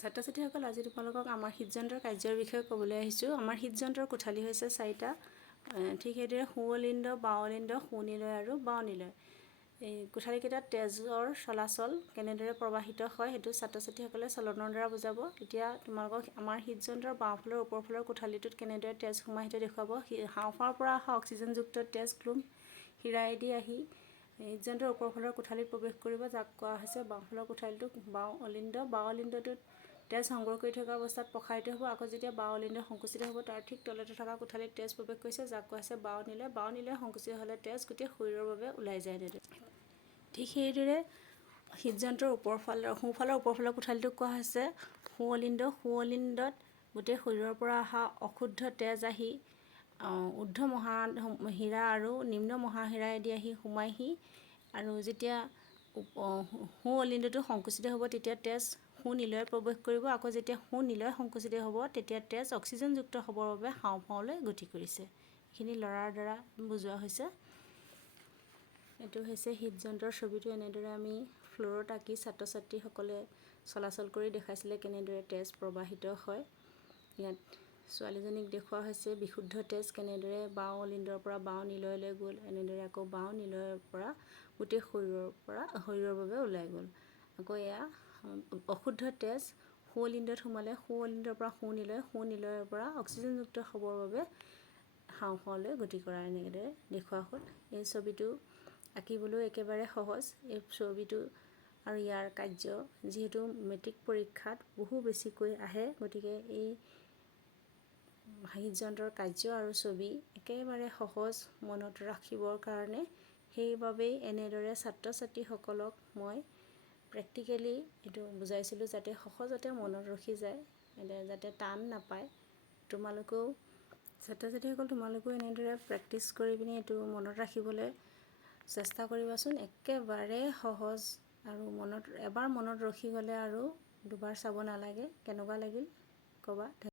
ছাত্ৰ ছাত্ৰীসকল, আজি তোমালোকক আমাৰ হৃদযন্ত্ৰৰ কাৰ্যৰ বিষয়ে ক'বলৈ আহিছোঁ। আমাৰ হৃদযন্ত্ৰৰ কোঠালি হৈছে 4টা। ঠিক সেইদৰে সোঁৱলিন্দ, বাওঁৱলিন্দ, সোঁনিলয় আৰু বাওঁনিলয়। এই কোঠালিকেইটাত তেজৰ চলাচল কেনেদৰে প্ৰবাহিত হয় সেইটো ছাত্ৰ ছাত্ৰীসকলে চলনৰ দ্বাৰা বুজাব। এতিয়া তোমালোকক আমাৰ হৃদযন্ত্ৰৰ বাওঁফালৰ ওপৰফালৰ কোঠালিটোত কেনেদৰে তেজ সোমাই সেইটো দেখুৱাব। হাওঁফাওৰ পৰা অহা অক্সিজেনযুক্ত তেজ ক্লোম হীৰাইদি আহি হৃদযন্ত্ৰৰ ওপৰফালৰ কোঠালিত প্ৰৱেশ কৰিব, যাক কোৱা হৈছে বাওঁফালৰ কোঠালিটোক বাওঁৱলিন্দ। বাওঁৱলিন্দটোত তেজ সংগ্ৰহ কৰি থকা অৱস্থাত প্ৰসাৰিত হ'ব। আকৌ যেতিয়া বাওঁৱলিন্দ সংকুচিত হ'ব, তাৰ ঠিক তলতে থকা কোঠালিত তেজ প্ৰৱেশ কৰিছে, যাক কোৱা হৈছে বাওঁনিলয়। বাওঁনিলয় সংকুচিত হ'লে তেজ গোটেই শৰীৰৰ বাবে ওলাই যায়। ঠিক সেইদৰে হৃদযন্ত্ৰৰ সোঁফালৰ ওপৰফালৰ কোঠালিটোক কোৱা হৈছে সোঁৱলিন্দ। সোঁৱলিন্দত গোটেই শৰীৰৰ পৰা অহা অশুদ্ধ তেজ আহি ঊৰ্ধ্ব মহাশিৰা আৰু নিম্ন মহাশিৰাইদি আহি সোমাইহি, আৰু যেতিয়া সোঁৱলিন্দটো সংকুচিত হ'ব তেতিয়া তেজ সোঁনিলয়ত প্ৰৱেশ কৰিব। আকৌ যেতিয়া সোঁনিলয় সংকুচিত হ'ব তেতিয়া তেজ অক্সিজেনযুক্ত হ'বৰ বাবে হাওঁফাওলৈ গতি কৰিছে। এইখিনি ল'ৰাৰ দ্বাৰা বুজোৱা হৈছে। এইটো হৈছে হৃদযন্ত্ৰৰ ছবিটো। এনেদৰে আমি ফ্ল'ৰত আঁকি ছাত্ৰ ছাত্ৰীসকলে চলাচল কৰি দেখাইছিলে কেনেদৰে তেজ প্ৰবাহিত হয়। ইয়াত ছোৱালীজনীক দেখুওৱা হৈছে বিশুদ্ধ তেজ কেনেদৰে বাওঁৱলিন্দৰ পৰা বাওঁনিলয়লৈ গ'ল, এনেদৰে আকৌ বাওঁনিলয়ৰ পৰা গোটেই শৰীৰৰ বাবে ওলাই গ'ল। আকৌ এয়া অশুদ্ধ তেজ সোঁৱলিন্দত সোমালে, সোঁৱলিন্দৰ পৰা সোঁনিলয়, সোঁনিলয়ৰ পৰা অক্সিজেনযুক্ত হ'বৰ বাবে হাওঁফাওলৈ গতি কৰা এনেদৰে দেখুওৱা হ'ল। এই ছবিটো আঁকিবলৈ একেবাৰে সহজ। এই ছবিটো আৰু ইয়াৰ কাৰ্য যিহেতু মেট্ৰিক পৰীক্ষাত বহু বেছিকৈ আহে, গতিকে এই হৃদযন্ত্ৰৰ কাৰ্য আৰু ছবি একেবাৰে সহজ মনত ৰাখিবৰ কাৰণে, সেইবাবেই এনেদৰে ছাত্ৰ ছাত্ৰীসকলক মই প্ৰেক্টিকেলি এইটো বুজাইছিলোঁ, যাতে সহজতে মনত ৰখি যায়, যাতে টান নাপায়। তোমালোকেও ছাত্ৰ ছাত্ৰীসকল, তোমালোকেও এনেদৰে প্ৰেক্টিছ কৰি পিনি এইটো মনত ৰাখিবলৈ চেষ্টা কৰিবাচোন। একেবাৰে সহজ, আৰু এবাৰ মনত ৰখি গ'লে আৰু দুবাৰ চাব নালাগে। কেনেকুৱা লাগিল ক'বা।